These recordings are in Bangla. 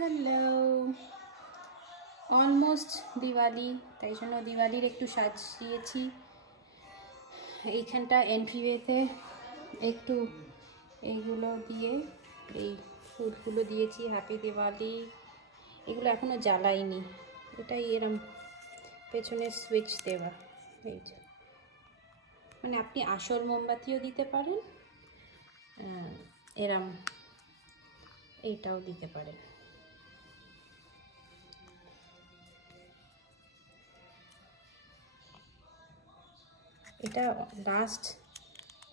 হ্যালো, অলমোস্ট দিওয়ালি, তাই জন্য দিওয়ালির একটু সাজিয়েছি। এইখানটা এন্ট্রিওয়েতে একটু এইগুলো দিয়ে, এই ফুলগুলো দিয়েছি, হ্যাপি দিওয়ালি। এগুলো এখনও জ্বালাইনি, এটাই এরম পেছনে সুইচ দেওয়া। এই যে, মানে আপনি আসল মোমবাতিও দিতে পারেন, এরম এইটাও দিতে পারেন। এটা লাস্ট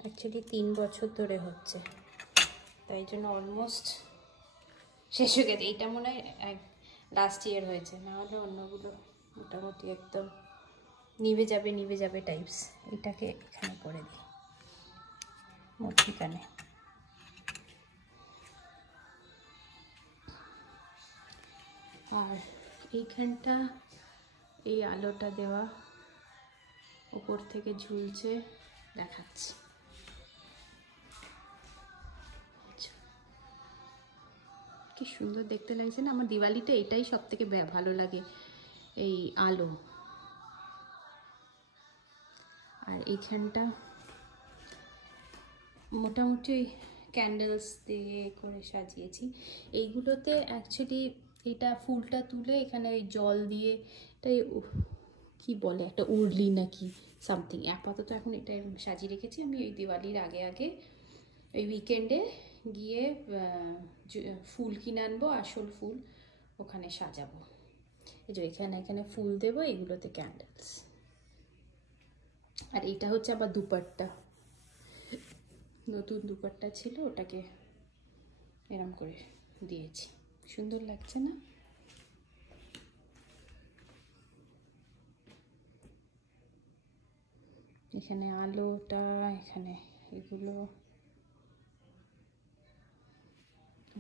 অ্যাকচুয়ালি 3 বছর ধরে হচ্ছে, তাই জন্য অলমোস্ট শেষ হয়ে গেছে। এইটা মনে হয় লাস্ট ইয়ার হয়েছে, না হলে অন্যগুলো মোটামুটি একদম নিভে যাবে টাইপস। এটাকে এখানে করে দিই মধ্যিখানে। আর এইখানটা এই আলোটা দেওয়া উপর থেকে ঝুলছে, দেখাচ্ছি। কি সুন্দর দেখতে লাগছে না? আমার দিওয়ালিটা এটাই সব থেকে ভালো লাগে, এই আলো। আর এইখানটা মোটামুটি ওই ক্যান্ডেলস দিয়ে করে সাজিয়েছি। এইগুলোতে অ্যাকচুয়ালি এটা ফুলটা তুলে এখানে ওই জল দিয়ে, এটাই কি বলে, একটা উরলি নাকি সামথিং, আপাতত এখন এটা সাজিয়ে রেখেছি। আমি ওই দিওয়ালির আগে ওই উইকেন্ডে গিয়ে ফুল কিনে আনবো, আসল ফুল, ওখানে সাজাবো। এই যে এখানে ফুল দেবো, এগুলোতে ক্যান্ডেলস। আর এটা হচ্ছে আবার দুপাট্টা, নতুন দুপাট্টা ছিল, ওটাকে এরম করে দিয়েছি। সুন্দর লাগছে না? এখানে আলোটা, এখানে এগুলো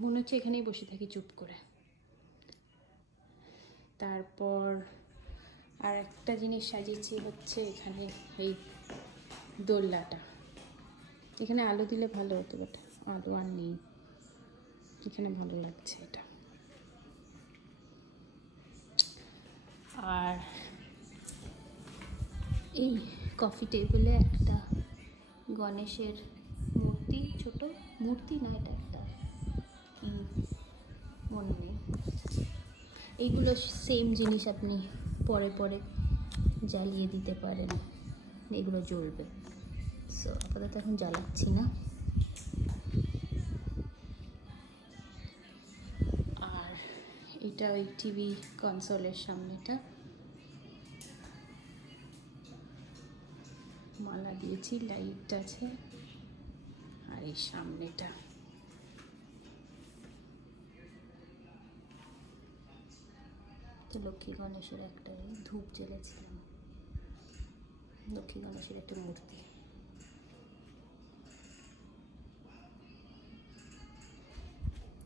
মনে হচ্ছে এখানেই বসে থাকি চুপ করে। তারপর আর একটা জিনিস সাজিয়েছি হচ্ছে এখানে এই দোলনাটা। এখানে আলো দিলে ভালো হতো, বাট আলো আর নেই। এখানে ভালো লাগছে এটা। আর এই কফি টেবিলে একটা গণেশের মূর্তি, ছোট মূর্তি না, এটা একটা কি মনে নেই। এইগুলো সেম জিনিস আপনি পরে জ্বালিয়ে দিতে পারেন, এগুলো জ্বলবে। সো আপাতত এখন জ্বালাচ্ছি না। আর এটা ওই টিভি কনসোলের সামনেটা মালা দিয়েছি, লাইট আছে। আর এই সামনেটা তো লক্ষ্মী গণেশের একটা ধূপ জ্বেলেছিলাম, লক্ষ্মী গণেশের একটা মূর্তি।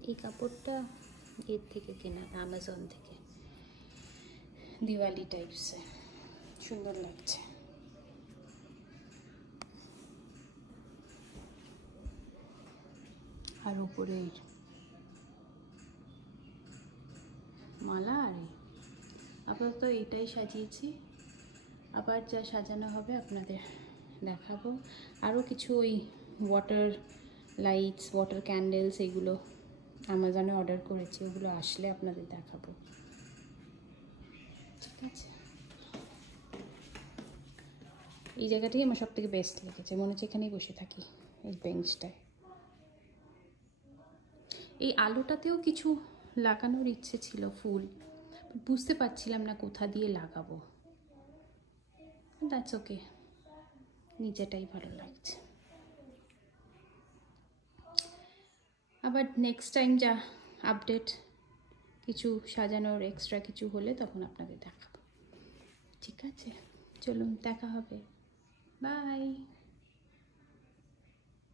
এই কাপড়টা এর থেকে কেনা, অ্যামাজন থেকে, দিওয়ালি টাইপসে সুন্দর লাগছে। আর উপরে মালা। আর আপাতত এটাই সাজিয়েছি, আবার যা সাজানো হবে আপনাদের দেখাবো। আরও কিছু ওই ওয়াটার লাইটস, ওয়াটার ক্যান্ডেলস, এগুলো অ্যামাজনে অর্ডার করেছি, ওগুলো আসলে আপনাদের দেখাবো। ঠিক আছে, এই জায়গাটাই আমার সব থেকে বেস্ট লেগেছে, মনে হচ্ছে এখানেই বসে থাকি, এই বেঞ্চটায়। এই আলোটাতেও কিছু লাগানোর ইচ্ছে ছিল, ফুল, বুঝতে পারছিলাম না কোথা দিয়ে লাগাবো। দ্যাটস ওকে, নিচেটাই ভালো লাগছে। আবার নেক্সট টাইম যা আপডেট কিছু সাজানোর এক্সট্রা কিছু হলে তখন আপনাদের দেখাবো। ঠিক আছে, চলুন দেখা হবে, বাই।